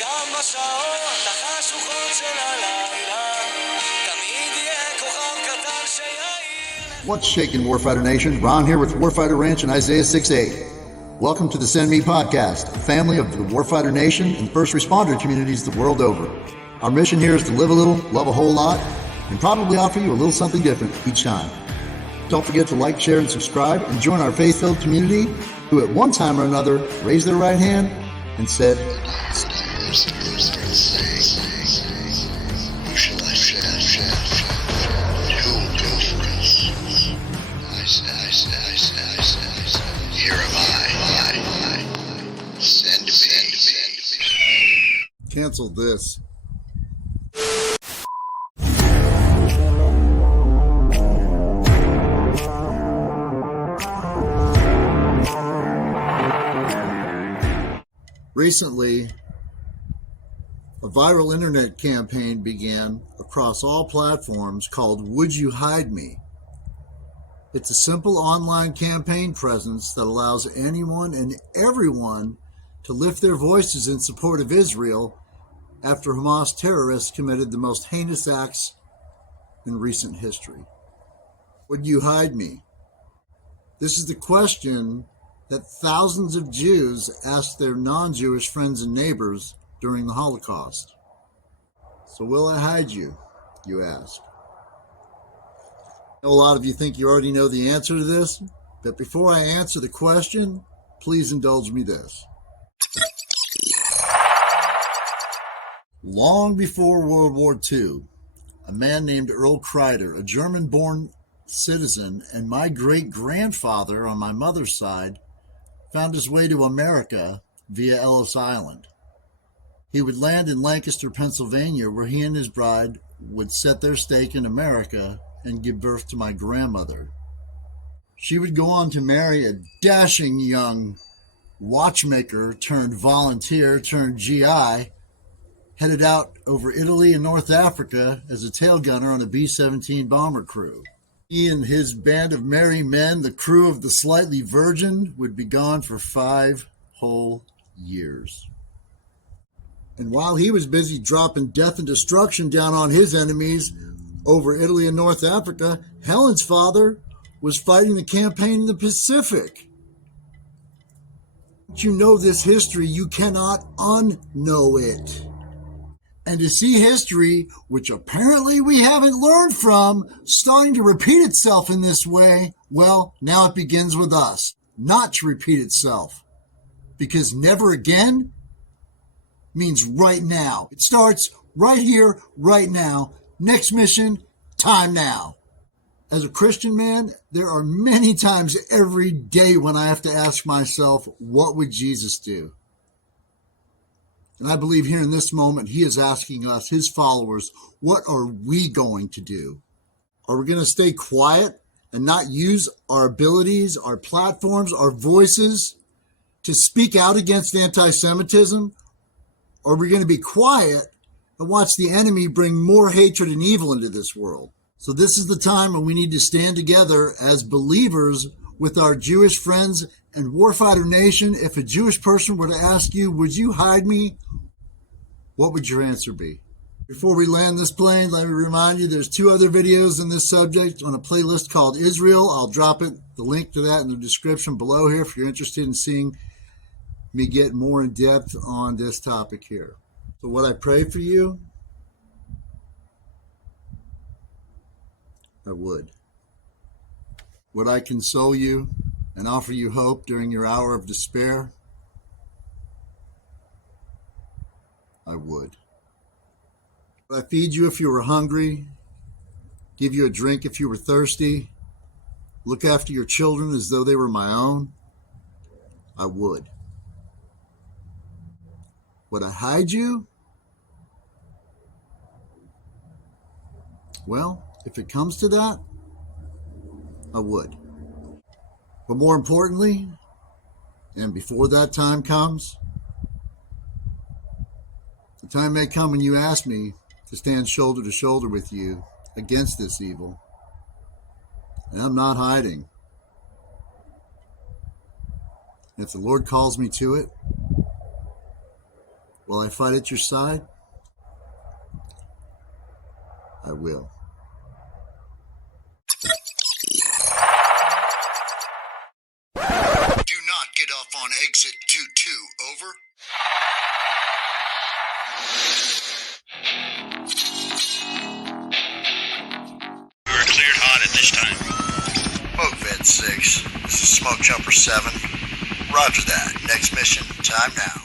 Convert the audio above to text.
גם בשעות החשוכות של הלילה תמיד יהיה כוכב קטן שיעיר. What's shaking, Warfighter Nation? Ron here with Warfighter Ranch and Isaiah 6:8. Welcome to the Send Me podcast, a family of the Warfighter Nation and first responder communities the world over. Our mission here is to live a little, love a whole lot, and probably offer you a little something different each time. Don't forget to like, share, and subscribe, and join our faith-filled community who at one time or another raised their right hand and said, Who shall I send? Who will go for us? I said, here am I. Send me. cancel this. Recently, a viral internet campaign began across all platforms called Would You Hide Me? It's a simple online campaign presence that allows anyone and everyone to lift their voices in support of Israel after Hamas terrorists committed the most heinous acts in recent history. Would you hide me? This is the question that thousands of Jews asked their non-Jewish friends and neighbors during the Holocaust. So will I hide you, you ask? I know a lot of you think you already know the answer to this, but before I answer the question, please indulge me this. Long before World War II, a man named Earl Kreider, a German-born citizen and my great-grandfather on my mother's side, found his way to America via Ellis Island. He would land in Lancaster, Pennsylvania, where he and his bride would set their stake in America and give birth to my grandmother. She would go on to marry a dashing young watchmaker turned volunteer turned GI, headed out over Italy and North Africa as a tail gunner on a B-17 bomber crew. He and his band of merry men, the crew of the Slightly Virgin, would be gone for 5 whole years. And while he was busy dropping death and destruction down on his enemies over Italy and North Africa, Helen's father was fighting the campaign in the Pacific. Once you know this history, you cannot unknow it. And to see history, which apparently we haven't learned from, starting to repeat itself in this way, well, now it begins with us, not to repeat itself. Because never again means right now. It starts right here, right now. Next mission, time now. As a Christian man, there are many times every day when I have to ask myself, what would Jesus do? And I believe here in this moment, he is asking us, his followers, what are we going to do? Are we going to stay quiet and not use our abilities, our platforms, our voices to speak out against anti-Semitism? Or are we going to be quiet and watch the enemy bring more hatred and evil into this world? So this is the time when we need to stand together as believers with our Jewish friends and Warfighter Nation. If a Jewish person were to ask you, would you hide me? What would your answer be? Before we land this plane, let me remind you there's 2 other videos in this subject on a playlist called Israel. I'll drop the link to that in the description below here if you're interested in seeing me get more in depth on this topic here. So what I pray for you, I would. Would I console you and offer you hope during your hour of despair? I would. Would I feed you if you were hungry? Give you a drink if you were thirsty? Look after your children as though they were my own? I would. Would I hide you? Well, if it comes to that, I would. But more importantly, and before that time comes, the time may come when you ask me to stand shoulder to shoulder with you against this evil. And I'm not hiding. And if the Lord calls me to it, will I fight at your side? I will. Do not get off on exit 22, over. You are cleared hot at this time. Smoke Vet 6, this is Smoke Jumper 7. Roger that. Next mission, time now.